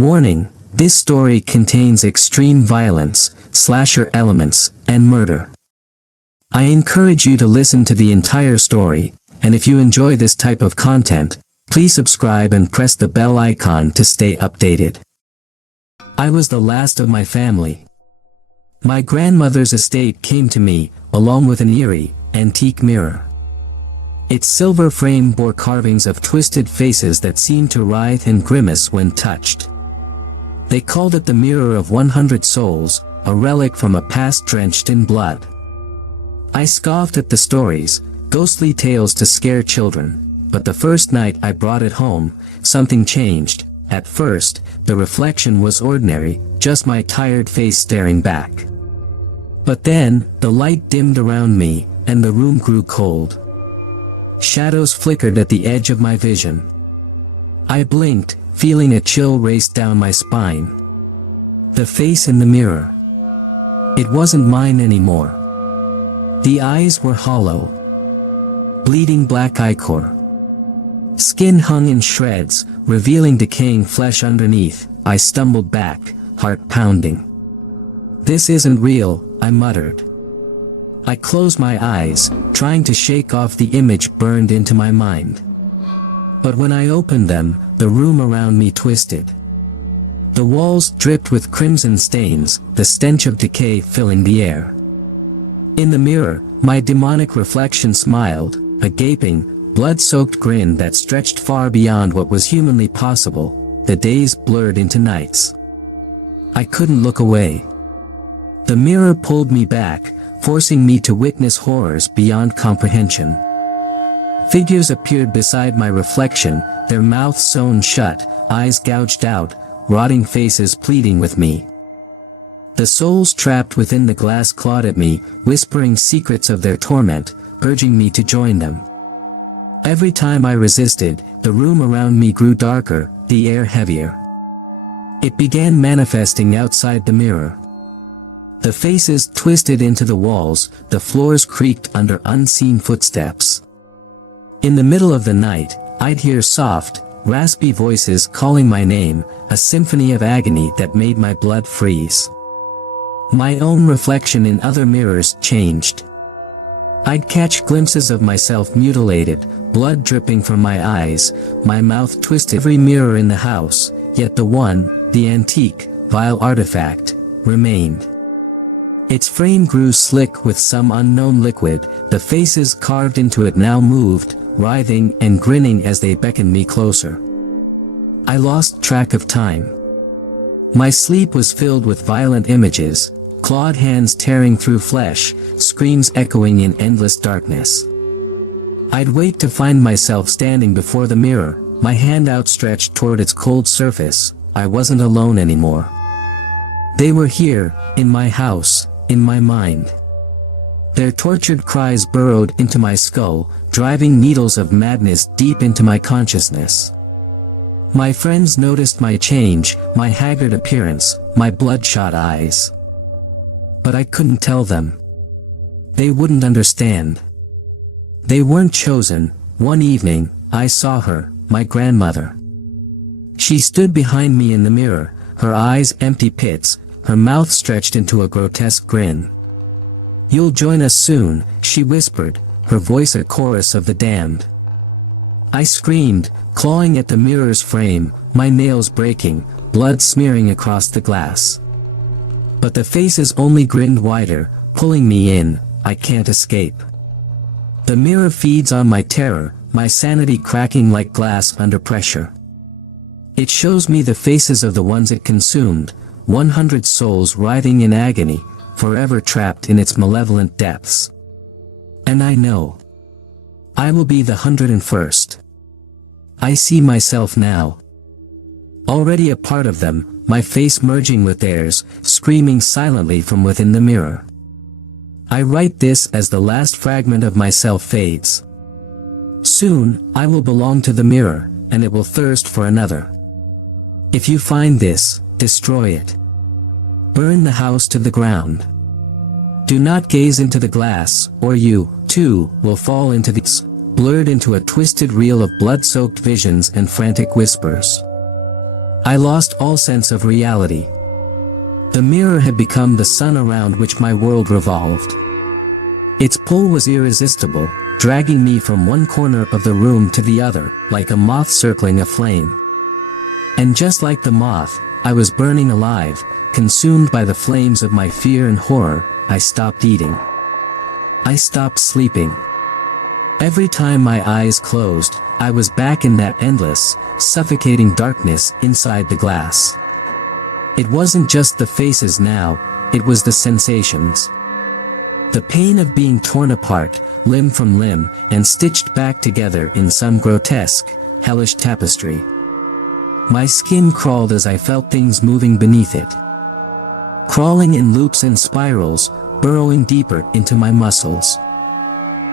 Warning: this story contains extreme violence, slasher elements, and murder. I encourage you to listen to the entire story, and if you enjoy this type of content, please subscribe and press the bell icon to stay updated. I was the last of my family. My grandmother's estate came to me, along with an eerie, antique mirror. Its silver frame bore carvings of twisted faces that seemed to writhe and grimace when touched. They called it the Mirror of 100 Souls, a relic from a past drenched in blood. I scoffed at the stories, ghostly tales to scare children, but the first night I brought it home, something changed. At first, the reflection was ordinary, just my tired face staring back. But then, the light dimmed around me, and the room grew cold. Shadows flickered at the edge of my vision. I blinked, feeling a chill race down my spine. The face in the mirror. It wasn't mine anymore. The eyes were hollow. Bleeding black ichor. Skin hung in shreds, revealing decaying flesh underneath. I stumbled back, heart pounding. "This isn't real," I muttered. I closed my eyes, trying to shake off the image burned into my mind. But when I opened them, the room around me twisted. The walls dripped with crimson stains, the stench of decay filling the air. In the mirror, my demonic reflection smiled, a gaping, blood-soaked grin that stretched far beyond what was humanly possible. The days blurred into nights. I couldn't look away. The mirror pulled me back, forcing me to witness horrors beyond comprehension. Figures appeared beside my reflection, their mouths sewn shut, eyes gouged out, rotting faces pleading with me. The souls trapped within the glass clawed at me, whispering secrets of their torment, urging me to join them. Every time I resisted, the room around me grew darker, the air heavier. It began manifesting outside the mirror. The faces twisted into the walls, the floors creaked under unseen footsteps. In the middle of the night, I'd hear soft, raspy voices calling my name, a symphony of agony that made my blood freeze. My own reflection in other mirrors changed. I'd catch glimpses of myself mutilated, blood dripping from my eyes, my mouth twisted. Every mirror in the house, yet the one, the antique, vile artifact, remained. Its frame grew slick with some unknown liquid, the faces carved into it now moved, writhing and grinning as they beckoned me closer. I lost track of time. My sleep was filled with violent images, clawed hands tearing through flesh, screams echoing in endless darkness. I'd wake to find myself standing before the mirror, my hand outstretched toward its cold surface. I wasn't alone anymore. They were here, in my house, in my mind. Their tortured cries burrowed into my skull, driving needles of madness deep into my consciousness. My friends noticed my change, my haggard appearance, my bloodshot eyes. But I couldn't tell them. They wouldn't understand. They weren't chosen. One evening, I saw her, my grandmother. She stood behind me in the mirror, her eyes empty pits, her mouth stretched into a grotesque grin. "You'll join us soon," she whispered, her voice a chorus of the damned. I screamed, clawing at the mirror's frame, my nails breaking, blood smearing across the glass. But the faces only grinned wider, pulling me in. I can't escape. The mirror feeds on my terror, my sanity cracking like glass under pressure. It shows me the faces of the ones it consumed, 100 souls writhing in agony, forever trapped in its malevolent depths. And I know. I will be the 101st. I see myself now. Already a part of them, my face merging with theirs, screaming silently from within the mirror. I write this as the last fragment of myself fades. Soon, I will belong to the mirror, and it will thirst for another. If you find this, destroy it. Burn the house to the ground. Do not gaze into the glass, or you, too, will fall into this, blurred into a twisted reel of blood-soaked visions and frantic whispers. I lost all sense of reality. The mirror had become the sun around which my world revolved. Its pull was irresistible, dragging me from one corner of the room to the other, like a moth circling a flame. And just like the moth, I was burning alive, consumed by the flames of my fear and horror. I stopped eating. I stopped sleeping. Every time my eyes closed, I was back in that endless, suffocating darkness inside the glass. It wasn't just the faces now, it was the sensations. The pain of being torn apart, limb from limb, and stitched back together in some grotesque, hellish tapestry. My skin crawled as I felt things moving beneath it. Crawling in loops and spirals, burrowing deeper into my muscles.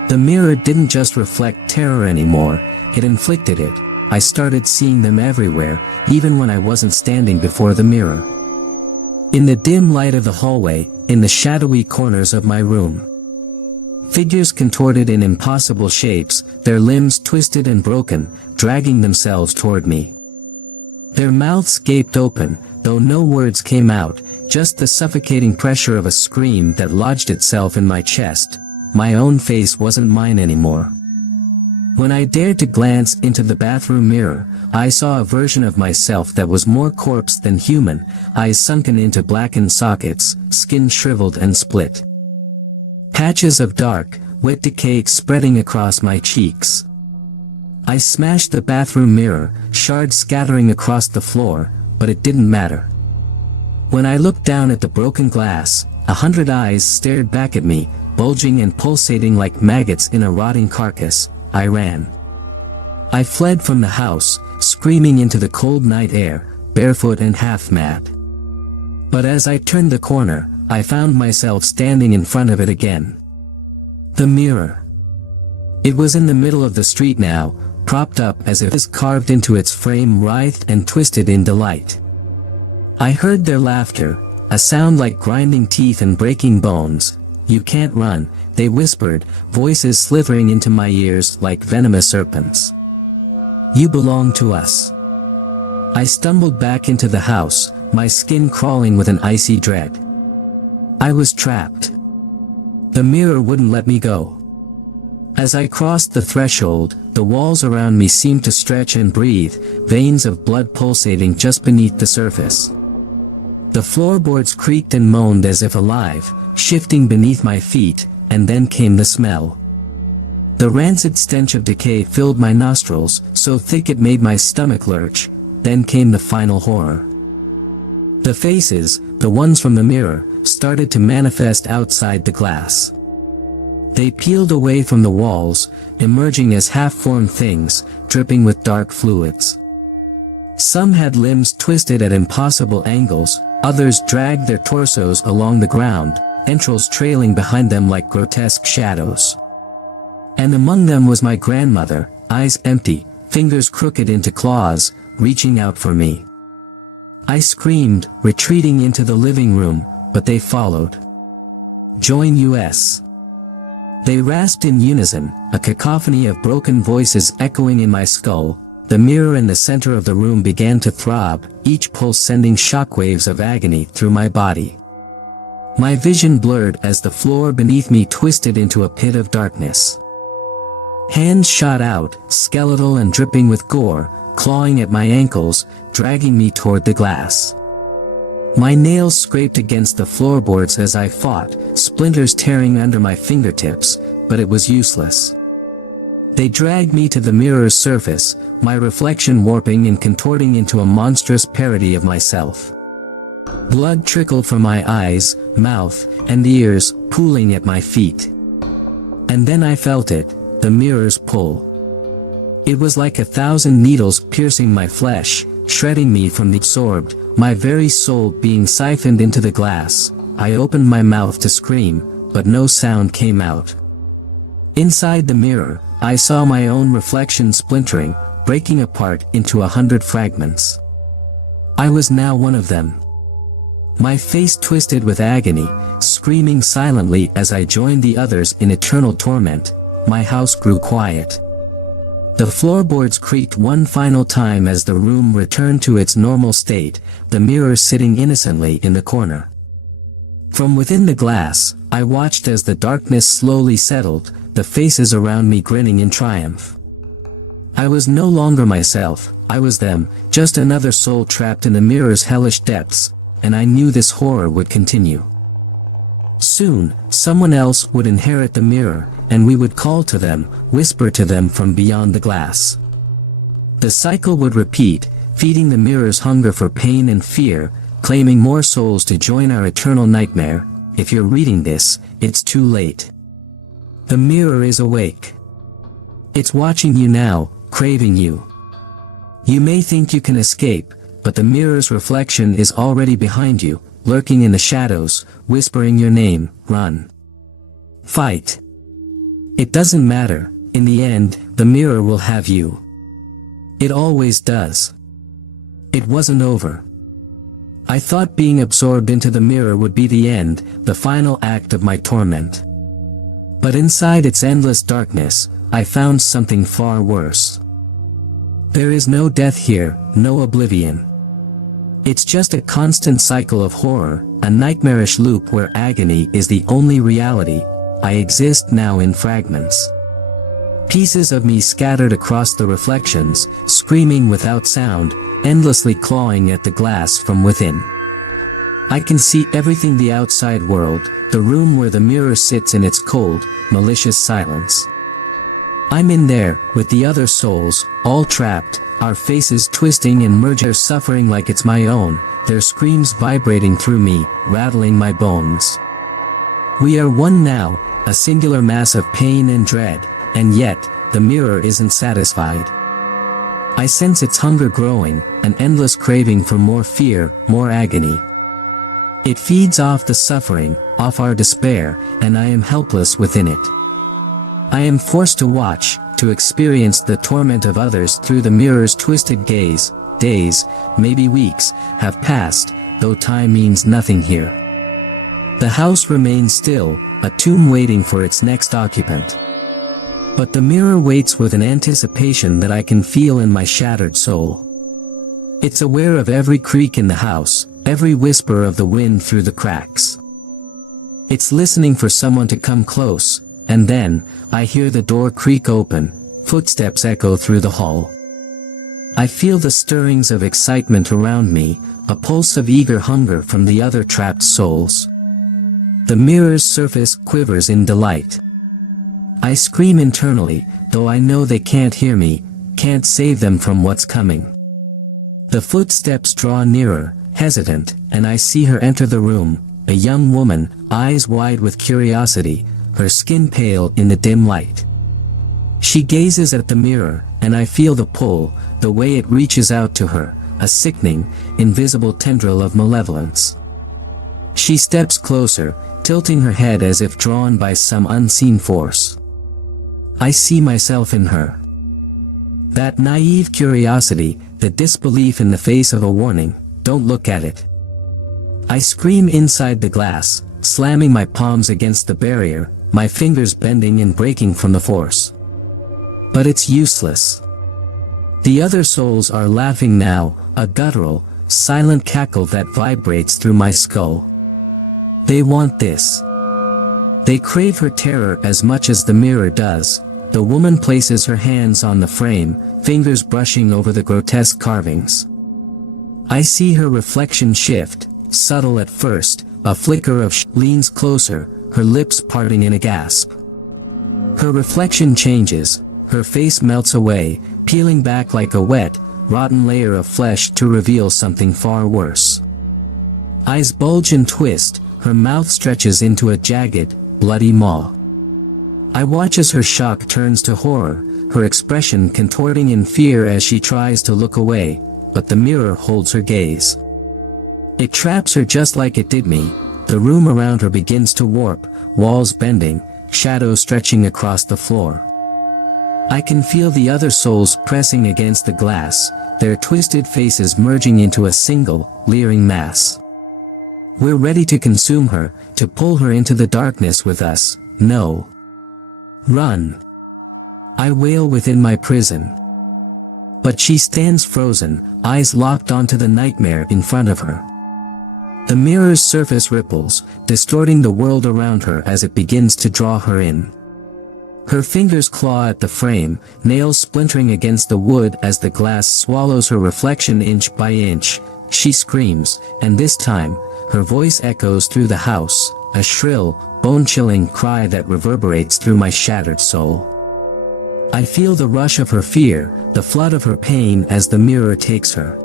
The mirror didn't just reflect terror anymore, it inflicted it. I started seeing them everywhere, even when I wasn't standing before the mirror. In the dim light of the hallway, in the shadowy corners of my room. Figures contorted in impossible shapes, their limbs twisted and broken, dragging themselves toward me. Their mouths gaped open, though no words came out, just the suffocating pressure of a scream that lodged itself in my chest. My own face wasn't mine anymore. When I dared to glance into the bathroom mirror, I saw a version of myself that was more corpse than human, eyes sunken into blackened sockets, skin shriveled and split. Patches of dark, wet decay spreading across my cheeks. I smashed the bathroom mirror, shards scattering across the floor, but it didn't matter. When I looked down at the broken glass, 100 eyes stared back at me, bulging and pulsating like maggots in a rotting carcass. I ran. I fled from the house, screaming into the cold night air, barefoot and half-mad. But as I turned the corner, I found myself standing in front of it again. The mirror. It was in the middle of the street now, propped up as if it was carved into its frame, writhed and twisted in delight. I heard their laughter, a sound like grinding teeth and breaking bones. "You can't run," they whispered, voices slithering into my ears like venomous serpents. "You belong to us." I stumbled back into the house, my skin crawling with an icy dread. I was trapped. The mirror wouldn't let me go. As I crossed the threshold, the walls around me seemed to stretch and breathe, veins of blood pulsating just beneath the surface. The floorboards creaked and moaned as if alive, shifting beneath my feet, and then came the smell. The rancid stench of decay filled my nostrils, so thick it made my stomach lurch. Then came the final horror. The faces, the ones from the mirror, started to manifest outside the glass. They peeled away from the walls, emerging as half-formed things, dripping with dark fluids. Some had limbs twisted at impossible angles, others dragged their torsos along the ground, entrails trailing behind them like grotesque shadows. And among them was my grandmother, eyes empty, fingers crooked into claws, reaching out for me. I screamed, retreating into the living room, but they followed. "Join us." They rasped in unison, a cacophony of broken voices echoing in my skull. The mirror in the center of the room began to throb, each pulse sending shockwaves of agony through my body. My vision blurred as the floor beneath me twisted into a pit of darkness. Hands shot out, skeletal and dripping with gore, clawing at my ankles, dragging me toward the glass. My nails scraped against the floorboards as I fought, splinters tearing under my fingertips, but it was useless. They dragged me to the mirror's surface, my reflection warping and contorting into a monstrous parody of myself. Blood trickled from my eyes, mouth, and ears, pooling at my feet. And then I felt it, the mirror's pull. It was like 1,000 needles piercing my flesh, shredding me from the absorbed, my very soul being siphoned into the glass. I opened my mouth to scream, but no sound came out. Inside the mirror, I saw my own reflection splintering, breaking apart into 100 fragments. I was now one of them. My face twisted with agony, screaming silently as I joined the others in eternal torment. My house grew quiet. The floorboards creaked one final time as the room returned to its normal state, the mirror sitting innocently in the corner. From within the glass, I watched as the darkness slowly settled, the faces around me grinning in triumph. I was no longer myself, I was them, just another soul trapped in the mirror's hellish depths, and I knew this horror would continue. Soon, someone else would inherit the mirror, and we would call to them, whisper to them from beyond the glass. The cycle would repeat, feeding the mirror's hunger for pain and fear, claiming more souls to join our eternal nightmare. If you're reading this, it's too late. The mirror is awake. It's watching you now, craving you. You may think you can escape, but the mirror's reflection is already behind you, lurking in the shadows, whispering your name. Run. Fight. It doesn't matter, in the end, the mirror will have you. It always does. It wasn't over. I thought being absorbed into the mirror would be the end, the final act of my torment. But inside its endless darkness, I found something far worse. There is no death here, no oblivion. It's just a constant cycle of horror, a nightmarish loop where agony is the only reality. I exist now in fragments. Pieces of me scattered across the reflections, screaming without sound, endlessly clawing at the glass from within. I can see everything: the outside world, the room where the mirror sits in its cold, malicious silence. I'm in there, with the other souls, all trapped, our faces twisting and merging, suffering like it's my own, their screams vibrating through me, rattling my bones. We are one now, a singular mass of pain and dread, and yet, the mirror isn't satisfied. I sense its hunger growing, an endless craving for more fear, more agony. It feeds off the suffering, off our despair, and I am helpless within it. I am forced to watch, to experience the torment of others through the mirror's twisted gaze. Days, maybe weeks, have passed, though time means nothing here. The house remains still, a tomb waiting for its next occupant. But the mirror waits with an anticipation that I can feel in my shattered soul. It's aware of every creak in the house, every whisper of the wind through the cracks. It's listening for someone to come close, and then, I hear the door creak open, footsteps echo through the hall. I feel the stirrings of excitement around me, a pulse of eager hunger from the other trapped souls. The mirror's surface quivers in delight. I scream internally, though I know they can't hear me, can't save them from what's coming. The footsteps draw nearer, hesitant, and I see her enter the room, a young woman, eyes wide with curiosity, her skin pale in the dim light. She gazes at the mirror, and I feel the pull, the way it reaches out to her, a sickening, invisible tendril of malevolence. She steps closer, tilting her head as if drawn by some unseen force. I see myself in her. That naive curiosity, the disbelief in the face of a warning, don't look at it. I scream inside the glass, slamming my palms against the barrier, my fingers bending and breaking from the force. But it's useless. The other souls are laughing now, a guttural, silent cackle that vibrates through my skull. They want this. They crave her terror as much as the mirror does. The woman places her hands on the frame, fingers brushing over the grotesque carvings. I see her reflection shift, subtle at first, a flicker of leans closer, her lips parting in a gasp. Her reflection changes, her face melts away, peeling back like a wet, rotten layer of flesh to reveal something far worse. Eyes bulge and twist, her mouth stretches into a jagged, bloody maw. I watch as her shock turns to horror, her expression contorting in fear as she tries to look away, but the mirror holds her gaze. It traps her just like it did me. The room around her begins to warp, walls bending, shadows stretching across the floor. I can feel the other souls pressing against the glass, their twisted faces merging into a single, leering mass. We're ready to consume her, to pull her into the darkness with us. No. Run. I wail within my prison. But she stands frozen, eyes locked onto the nightmare in front of her. The mirror's surface ripples, distorting the world around her as it begins to draw her in. Her fingers claw at the frame, nails splintering against the wood as the glass swallows her reflection inch by inch. She screams, and this time, her voice echoes through the house, a shrill, bone-chilling cry that reverberates through my shattered soul. I feel the rush of her fear, the flood of her pain as the mirror takes her.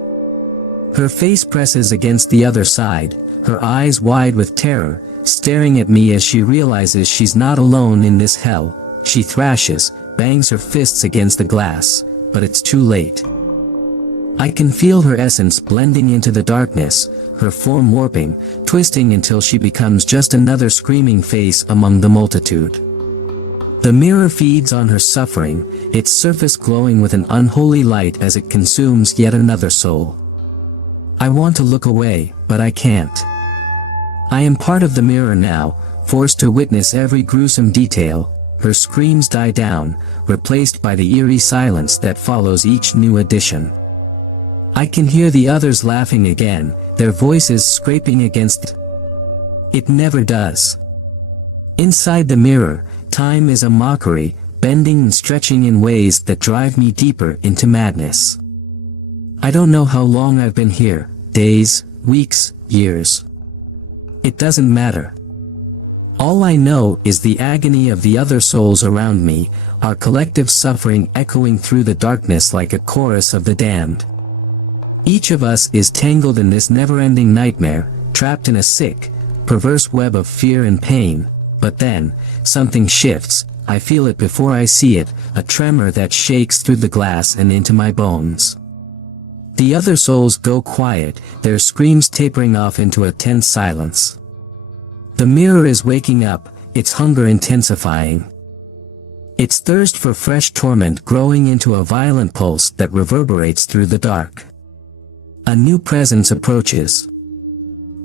Her face presses against the other side, her eyes wide with terror, staring at me as she realizes she's not alone in this hell. She thrashes, bangs her fists against the glass, but it's too late. I can feel her essence blending into the darkness, her form warping, twisting until she becomes just another screaming face among the multitude. The mirror feeds on her suffering, its surface glowing with an unholy light as it consumes yet another soul. I want to look away, but I can't. I am part of the mirror now, forced to witness every gruesome detail. Her screams die down, replaced by the eerie silence that follows each new addition. I can hear the others laughing again, their voices scraping against. It never does. Inside the mirror, time is a mockery, bending and stretching in ways that drive me deeper into madness. I don't know how long I've been here, days, weeks, years. It doesn't matter. All I know is the agony of the other souls around me, our collective suffering echoing through the darkness like a chorus of the damned. Each of us is tangled in this never-ending nightmare, trapped in a sick, perverse web of fear and pain. But then, something shifts. I feel it before I see it, a tremor that shakes through the glass and into my bones. The other souls go quiet, their screams tapering off into a tense silence. The mirror is waking up, its hunger intensifying. Its thirst for fresh torment growing into a violent pulse that reverberates through the dark. A new presence approaches.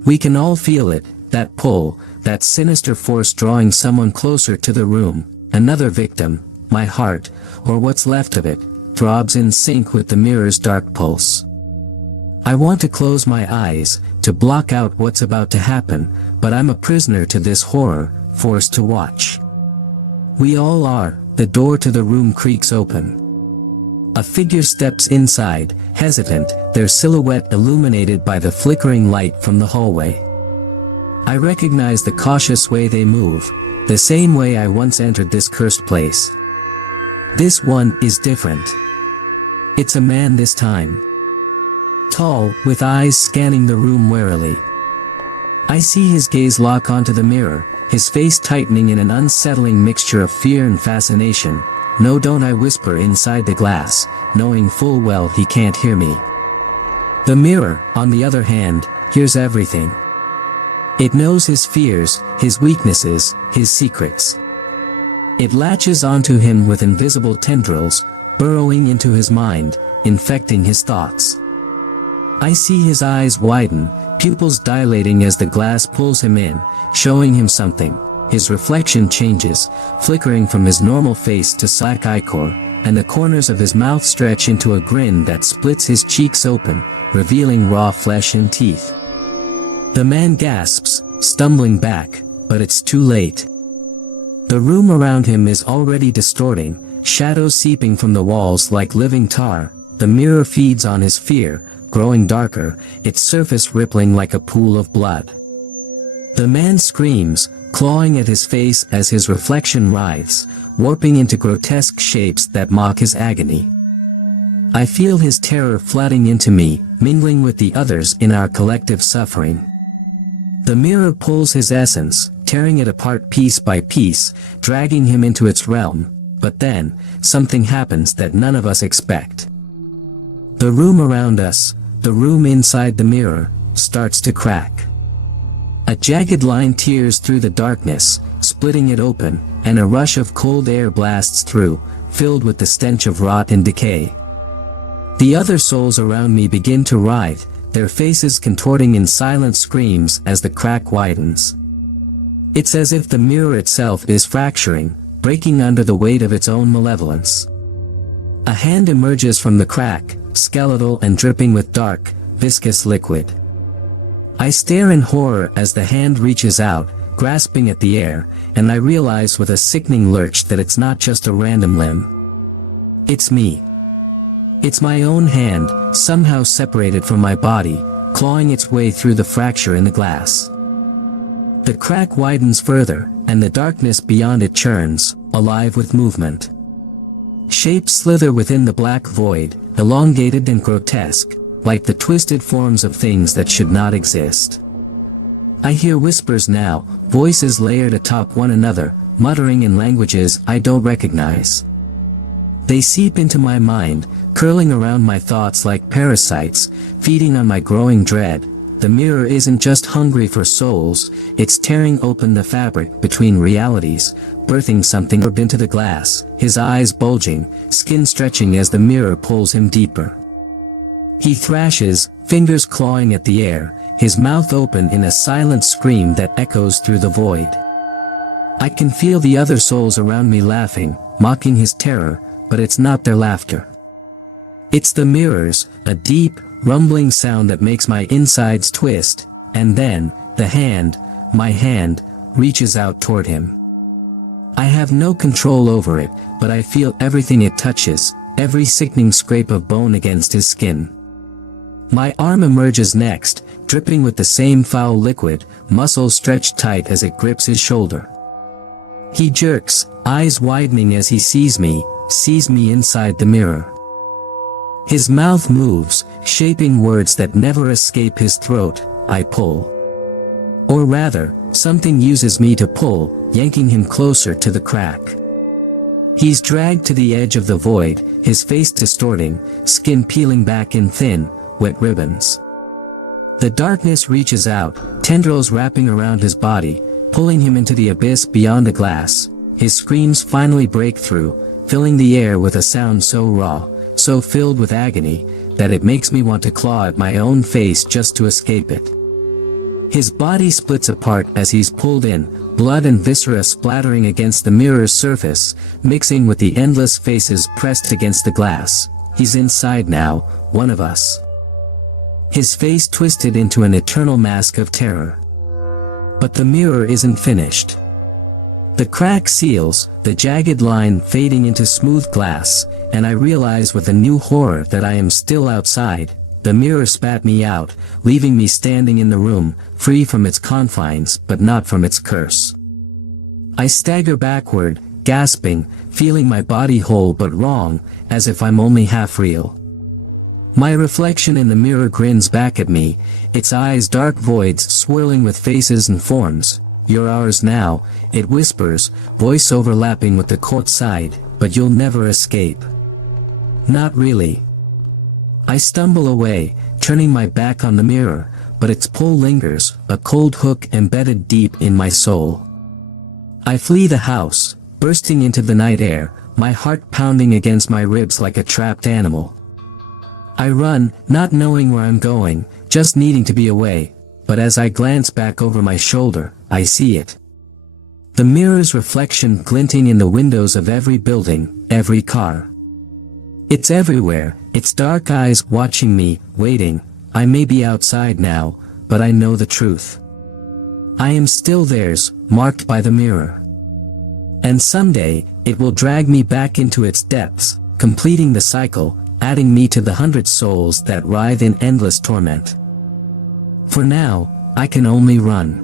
We can all feel it, that pull, that sinister force drawing someone closer to the room. Another victim, my heart, or what's left of it, throbs in sync with the mirror's dark pulse. I want to close my eyes, to block out what's about to happen, but I'm a prisoner to this horror, forced to watch. We all are. The door to the room creaks open. A figure steps inside, hesitant, their silhouette illuminated by the flickering light from the hallway. I recognize the cautious way they move, the same way I once entered this cursed place. This one is different. It's a man this time. Tall, with eyes scanning the room warily. I see his gaze lock onto the mirror, his face tightening in an unsettling mixture of fear and fascination. No, don't I whisper inside the glass, knowing full well he can't hear me. The mirror, on the other hand, hears everything. It knows his fears, his weaknesses, his secrets. It latches onto him with invisible tendrils, burrowing into his mind, infecting his thoughts. I see his eyes widen, pupils dilating as the glass pulls him in, showing him something. His reflection changes, flickering from his normal face to slack ichor, and the corners of his mouth stretch into a grin that splits his cheeks open, revealing raw flesh and teeth. The man gasps, stumbling back, but it's too late. The room around him is already distorting, shadows seeping from the walls like living tar. The mirror feeds on his fear, growing darker, its surface rippling like a pool of blood. The man screams, clawing at his face as his reflection writhes, warping into grotesque shapes that mock his agony. I feel his terror flooding into me, mingling with the others in our collective suffering. The mirror pulls his essence, tearing it apart piece by piece, dragging him into its realm. But then, something happens that none of us expect. The room around us, the room inside the mirror, starts to crack. A jagged line tears through the darkness, splitting it open, and a rush of cold air blasts through, filled with the stench of rot and decay. The other souls around me begin to writhe, their faces contorting in silent screams as the crack widens. It's as if the mirror itself is fracturing, breaking under the weight of its own malevolence. A hand emerges from the crack, skeletal and dripping with dark, viscous liquid. I stare in horror as the hand reaches out, grasping at the air, and I realize with a sickening lurch that it's not just a random limb. It's me. It's my own hand, somehow separated from my body, clawing its way through the fracture in the glass. The crack widens further, and the darkness beyond it churns, alive with movement. Shapes slither within the black void, elongated and grotesque, like the twisted forms of things that should not exist. I hear whispers now, voices layered atop one another, muttering in languages I don't recognize. They seep into my mind, curling around my thoughts like parasites, feeding on my growing dread. The mirror isn't just hungry for souls, it's tearing open the fabric between realities, birthing something up into the glass, his eyes bulging, skin stretching as the mirror pulls him deeper. He thrashes, fingers clawing at the air, his mouth open in a silent scream that echoes through the void. I can feel the other souls around me laughing, mocking his terror, but it's not their laughter. It's the mirror's, a deep, rumbling sound that makes my insides twist, and then, the hand, my hand, reaches out toward him. I have no control over it, but I feel everything it touches, every sickening scrape of bone against his skin. My arm emerges next, dripping with the same foul liquid, muscles stretched tight as it grips his shoulder. He jerks, eyes widening as he sees me inside the mirror. His mouth moves, shaping words that never escape his throat. I pull. Or rather, something uses me to pull, yanking him closer to the crack. He's dragged to the edge of the void, his face distorting, skin peeling back in thin, wet ribbons. The darkness reaches out, tendrils wrapping around his body, pulling him into the abyss beyond the glass. His screams finally break through, filling the air with a sound so raw, so filled with agony, that it makes me want to claw at my own face just to escape it. His body splits apart as he's pulled in, blood and viscera splattering against the mirror's surface, mixing with the endless faces pressed against the glass. He's inside now, one of us. His face twisted into an eternal mask of terror. But the mirror isn't finished. The crack seals, the jagged line fading into smooth glass, and I realize with a new horror that I am still outside. The mirror spat me out, leaving me standing in the room, free from its confines but not from its curse. I stagger backward, gasping, feeling my body whole but wrong, as if I'm only half real. My reflection in the mirror grins back at me, its eyes dark voids swirling with faces and forms. "You're ours now," it whispers, voice overlapping with the court side, "but you'll never escape." Not really. I stumble away, turning my back on the mirror, but its pull lingers, a cold hook embedded deep in my soul. I flee the house, bursting into the night air, my heart pounding against my ribs like a trapped animal. I run, not knowing where I'm going, just needing to be away, but as I glance back over my shoulder, I see it. The mirror's reflection glinting in the windows of every building, every car. It's everywhere, its dark eyes watching me, waiting. I may be outside now, but I know the truth. I am still theirs, marked by the mirror. And someday, it will drag me back into its depths, completing the cycle, adding me to the 100 souls that writhe in endless torment. For now, I can only run.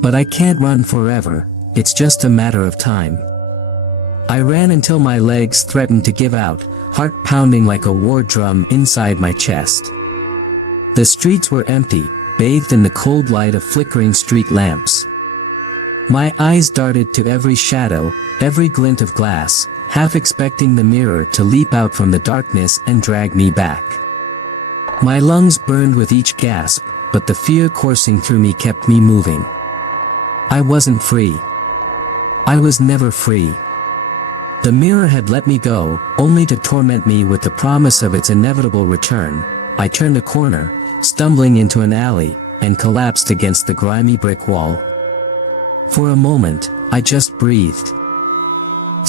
But I can't run forever, it's just a matter of time. I ran until my legs threatened to give out, heart pounding like a war drum inside my chest. The streets were empty, bathed in the cold light of flickering street lamps. My eyes darted to every shadow, every glint of glass, half expecting the mirror to leap out from the darkness and drag me back. My lungs burned with each gasp, but the fear coursing through me kept me moving. I wasn't free. I was never free. The mirror had let me go, only to torment me with the promise of its inevitable return. I turned a corner, stumbling into an alley, and collapsed against the grimy brick wall. For a moment, I just breathed.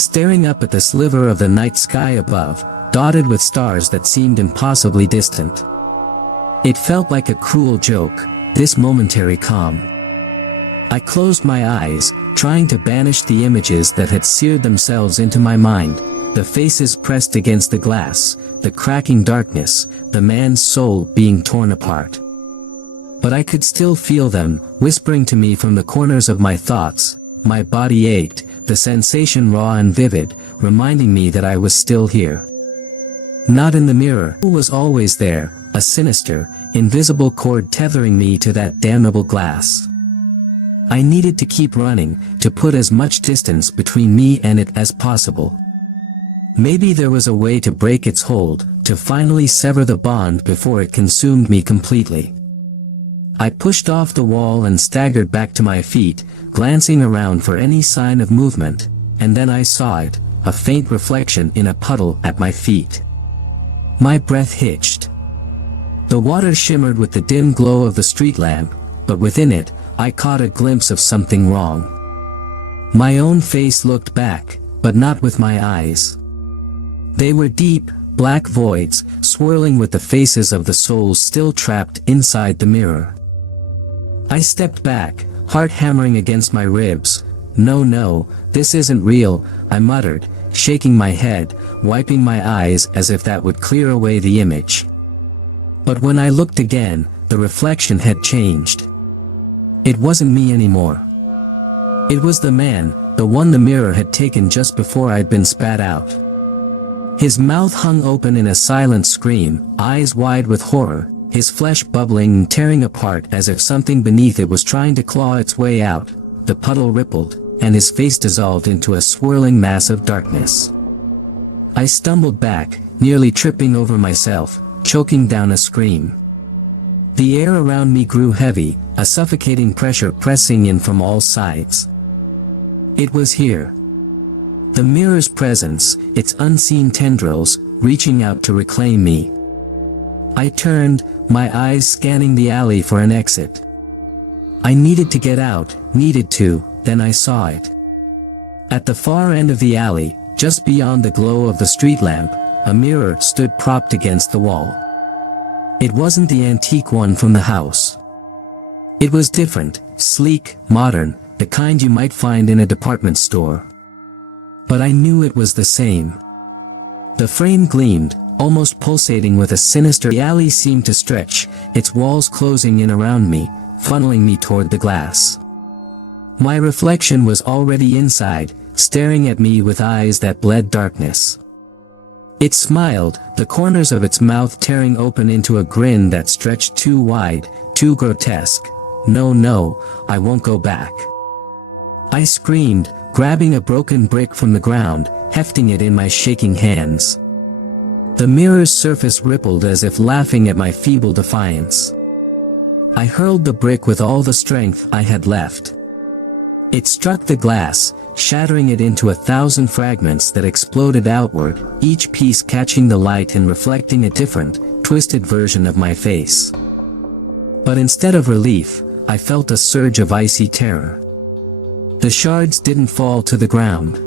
staring up at the sliver of the night sky above, dotted with stars that seemed impossibly distant. It felt like a cruel joke, this momentary calm. I closed my eyes, trying to banish the images that had seared themselves into my mind, the faces pressed against the glass, the cracking darkness, the man's soul being torn apart. But I could still feel them, whispering to me from the corners of my thoughts. My body ached, the sensation raw and vivid, reminding me that I was still here. Not in the mirror. It was always there, a sinister, invisible cord tethering me to that damnable glass. I needed to keep running, to put as much distance between me and it as possible. Maybe there was a way to break its hold, to finally sever the bond before it consumed me completely. I pushed off the wall and staggered back to my feet, glancing around for any sign of movement, and then I saw it, a faint reflection in a puddle at my feet. My breath hitched. The water shimmered with the dim glow of the street lamp, but within it, I caught a glimpse of something wrong. My own face looked back, but not with my eyes. They were deep, black voids, swirling with the faces of the souls still trapped inside the mirror. I stepped back, heart hammering against my ribs. No, this isn't real, I muttered, shaking my head, wiping my eyes as if that would clear away the image. But when I looked again, the reflection had changed. It wasn't me anymore. It was the man, the one the mirror had taken just before I'd been spat out. His mouth hung open in a silent scream, eyes wide with horror, his flesh bubbling and tearing apart as if something beneath it was trying to claw its way out. The puddle rippled, and his face dissolved into a swirling mass of darkness. I stumbled back, nearly tripping over myself, choking down a scream. The air around me grew heavy, a suffocating pressure pressing in from all sides. It was here. The mirror's presence, its unseen tendrils, reaching out to reclaim me. I turned, my eyes scanning the alley for an exit. I needed to get out, then I saw it. At the far end of the alley, just beyond the glow of the street lamp, a mirror stood propped against the wall. It wasn't the antique one from the house. It was different, sleek, modern, the kind you might find in a department store. But I knew it was the same. The frame gleamed, almost pulsating with a sinister. The alley seemed to stretch, its walls closing in around me, funneling me toward the glass. My reflection was already inside, staring at me with eyes that bled darkness. It smiled, the corners of its mouth tearing open into a grin that stretched too wide, too grotesque. No, I won't go back. I screamed, grabbing a broken brick from the ground, hefting it in my shaking hands. The mirror's surface rippled as if laughing at my feeble defiance. I hurled the brick with all the strength I had left. It struck the glass, shattering it into 1,000 fragments that exploded outward, each piece catching the light and reflecting a different, twisted version of my face. But instead of relief, I felt a surge of icy terror. The shards didn't fall to the ground.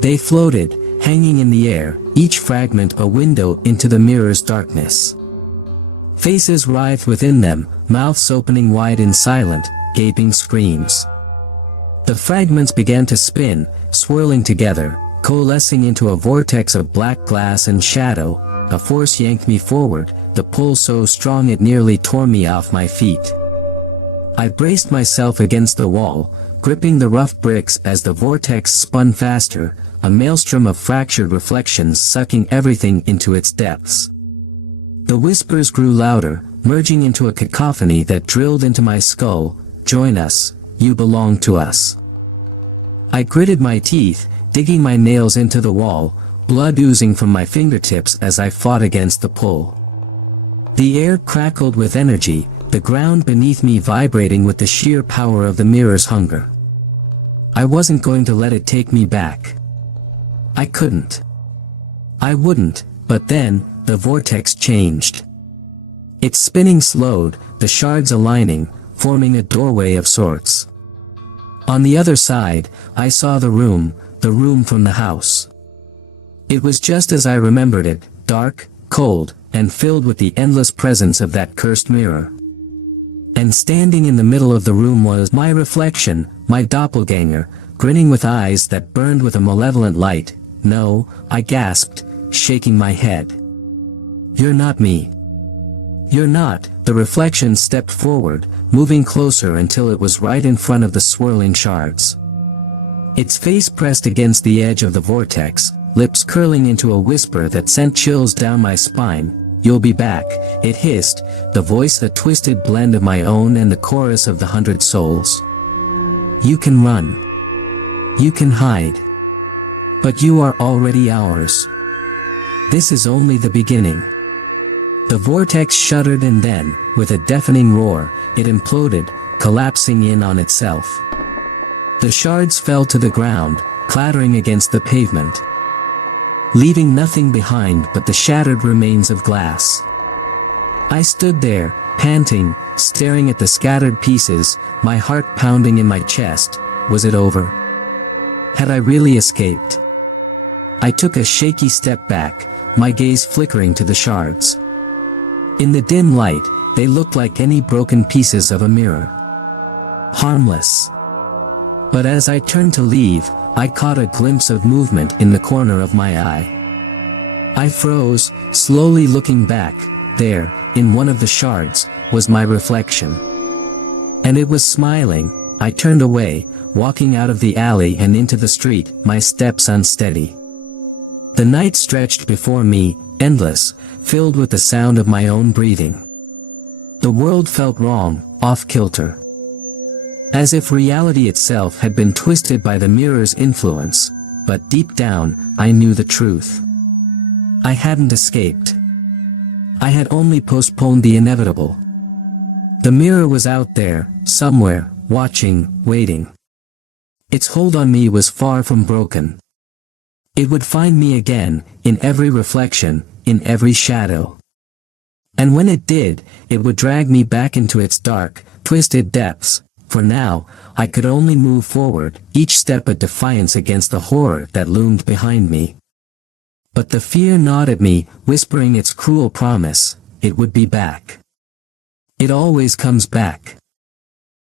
They floated, hanging in the air, each fragment a window into the mirror's darkness. Faces writhed within them, mouths opening wide in silent, gaping screams. The fragments began to spin, swirling together, coalescing into a vortex of black glass and shadow. A force yanked me forward, the pull so strong it nearly tore me off my feet. I braced myself against the wall, gripping the rough bricks as the vortex spun faster, a maelstrom of fractured reflections sucking everything into its depths. The whispers grew louder, merging into a cacophony that drilled into my skull. Join us, you belong to us. I gritted my teeth, digging my nails into the wall, blood oozing from my fingertips as I fought against the pull. The air crackled with energy, the ground beneath me vibrating with the sheer power of the mirror's hunger. I wasn't going to let it take me back. I couldn't. I wouldn't, but then, the vortex changed. Its spinning slowed, the shards aligning, forming a doorway of sorts. On the other side, I saw the room, the room from the house. It was just as I remembered it, dark, cold, and filled with the endless presence of that cursed mirror. And standing in the middle of the room was my reflection, my doppelganger, grinning with eyes that burned with a malevolent light. "No," I gasped, shaking my head. "You're not me. You're not." The reflection stepped forward, moving closer until it was right in front of the swirling shards. Its face pressed against the edge of the vortex, lips curling into a whisper that sent chills down my spine. "You'll be back," it hissed, the voice a twisted blend of my own and the chorus of the 100 souls. "You can run. You can hide. But you are already ours. This is only the beginning." The vortex shuddered and then, with a deafening roar, it imploded, collapsing in on itself. The shards fell to the ground, clattering against the pavement, leaving nothing behind but the shattered remains of glass. I stood there, panting, staring at the scattered pieces, my heart pounding in my chest. Was it over? Had I really escaped? I took a shaky step back, my gaze flickering to the shards. In the dim light, they looked like any broken pieces of a mirror. Harmless. But as I turned to leave, I caught a glimpse of movement in the corner of my eye. I froze, slowly looking back. There, in one of the shards, was my reflection. And it was smiling. I turned away, walking out of the alley and into the street, my steps unsteady. The night stretched before me, endless, filled with the sound of my own breathing. The world felt wrong, off-kilter. As if reality itself had been twisted by the mirror's influence, but deep down, I knew the truth. I hadn't escaped. I had only postponed the inevitable. The mirror was out there, somewhere, watching, waiting. Its hold on me was far from broken. It would find me again, in every reflection, in every shadow. And when it did, it would drag me back into its dark, twisted depths. For now, I could only move forward, each step a defiance against the horror that loomed behind me. But the fear gnawed at me, whispering its cruel promise: it would be back. It always comes back.